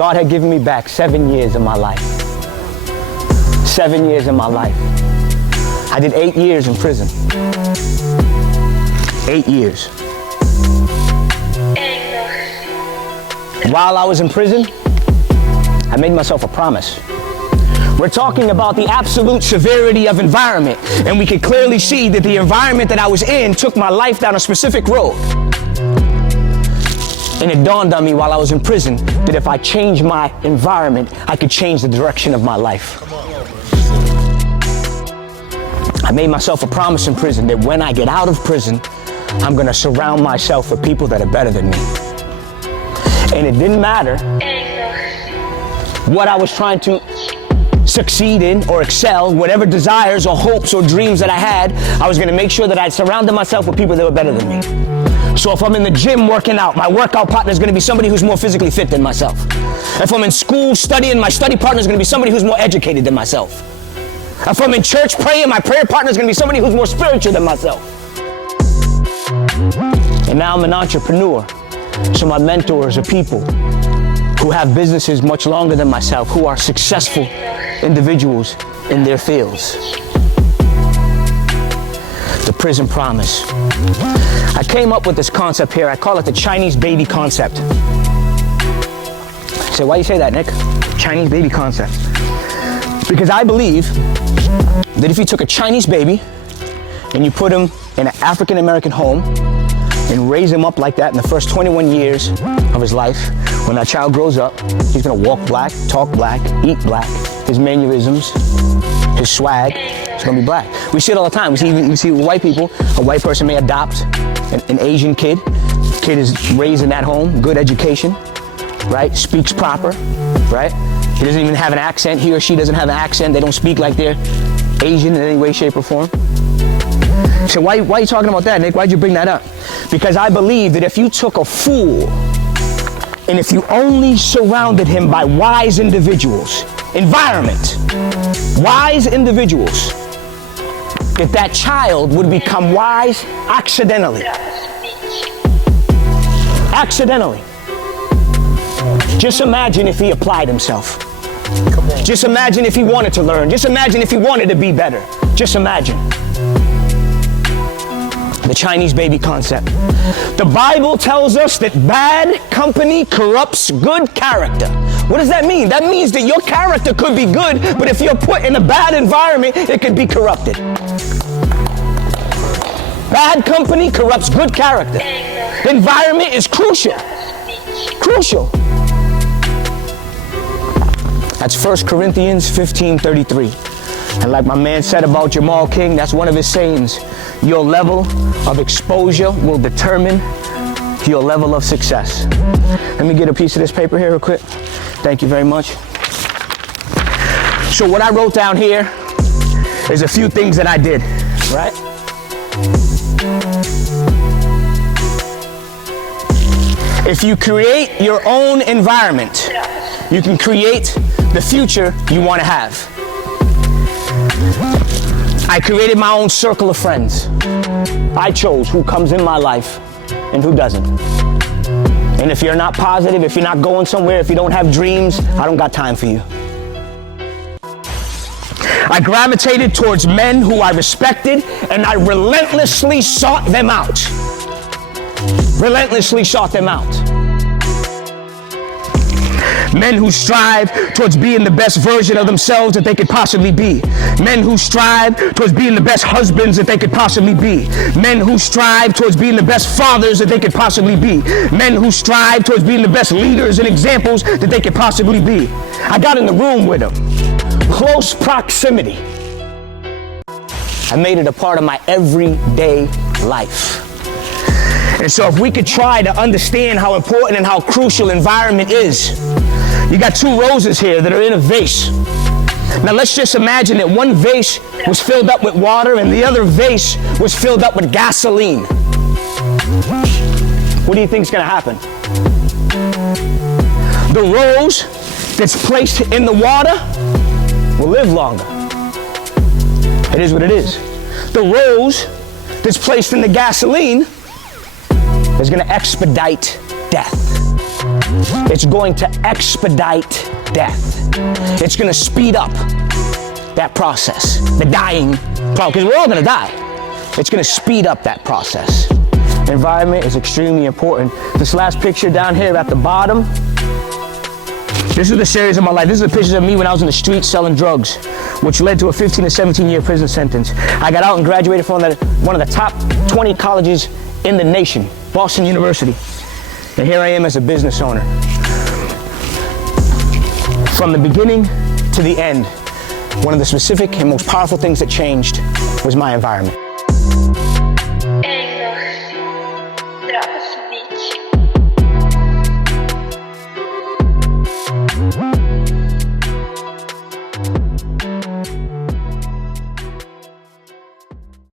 God had given me back 7 years of my life. 7 years of my life. I did 8 years in prison. 8 years. While I was in prison, I made myself a promise. We're talking about the absolute severity of environment, and we could clearly see that the environment that I was in took my life down a specific road. And it dawned on me while I was in prison that if I changed my environment, I could change the direction of my life. I made myself a promise in prison that when I get out of prison, I'm gonna surround myself with people that are better than me. And it didn't matter what I was trying to succeed in or excel, whatever desires or hopes or dreams that I had, I was gonna make sure that I surrounded myself with people that were better than me. So if I'm in the gym working out, my workout partner is gonna be somebody who's more physically fit than myself. If I'm in school studying, my study partner is gonna be somebody who's more educated than myself. If I'm in church praying, my prayer partner is gonna be somebody who's more spiritual than myself. And now I'm an entrepreneur. So my mentors are people who have businesses much longer than myself, who are successful individuals in their fields. The prison promise. I came up with this concept here. I call it the Chinese baby concept. So why you say that, Nick? Chinese baby concept. Because I believe that if you took a Chinese baby and you put him in an African-American home and raise him up like that in the first 21 years of his life, when that child grows up, he's gonna walk black, talk black, eat black. His mannerisms, his swag, it's gonna be black. We see it all the time. We see with white people, a white person may adopt an Asian kid. The kid is raised in that home, good education, right? Speaks proper, right? He doesn't even have an accent. He or she doesn't have an accent. They don't speak like they're Asian in any way, shape, or form. So why are you talking about that, Nick? Why'd you bring that up? Because I believe that if you took a fool and if you only surrounded him by wise individuals, environment, wise individuals, that child would become wise accidentally. Accidentally. Just imagine if he applied himself. Just imagine if he wanted to learn. Just imagine if he wanted to be better. Just imagine. The Chinese baby concept. The Bible tells us that bad company corrupts good character. What does that mean? That means that your character could be good, but if you're put in a bad environment, it could be corrupted. Bad company corrupts good character. Environment is crucial. Crucial. That's 1 Corinthians 15:33. And like my man said about Jamal King, that's one of his sayings. Your level of exposure will determine your level of success. Let me get a piece of this paper here real quick. Thank you very much. So what I wrote down here is a few things that I did, right? If you create your own environment, you can create the future you want to have. I created my own circle of friends. I chose who comes in my life and who doesn't. And if you're not positive, if you're not going somewhere, if you don't have dreams, I don't got time for you. I gravitated towards men who I respected, and I relentlessly sought them out. Relentlessly sought them out. Men who strive towards being the best version of themselves that they could possibly be. Men who strive towards being the best husbands that they could possibly be. Men who strive towards being the best fathers that they could possibly be. Men who strive towards being the best leaders and examples that they could possibly be. I got in the room with them. Close proximity. I made it a part of my everyday life. And so if we could try to understand how important and how crucial environment is. You got two roses here that are in a vase. Now let's just imagine that one vase was filled up with water and the other vase was filled up with gasoline. What do you think is going to happen? The rose that's placed in the water will live longer. It is what it is. The rose that's placed in the gasoline is going to expedite death. It's going to expedite death. It's going to speed up that process, the dying process, because we're all going to die. It's going to speed up that process. Environment is extremely important. This last picture down here at the bottom, this is the series of my life. This is a picture of me when I was in the streets selling drugs, which led to a 15 to 17-year prison sentence. I got out and graduated from one of the top 20 colleges in the nation, Boston University. And here I am as a business owner. From the beginning to the end, one of the specific and most powerful things that changed was my environment.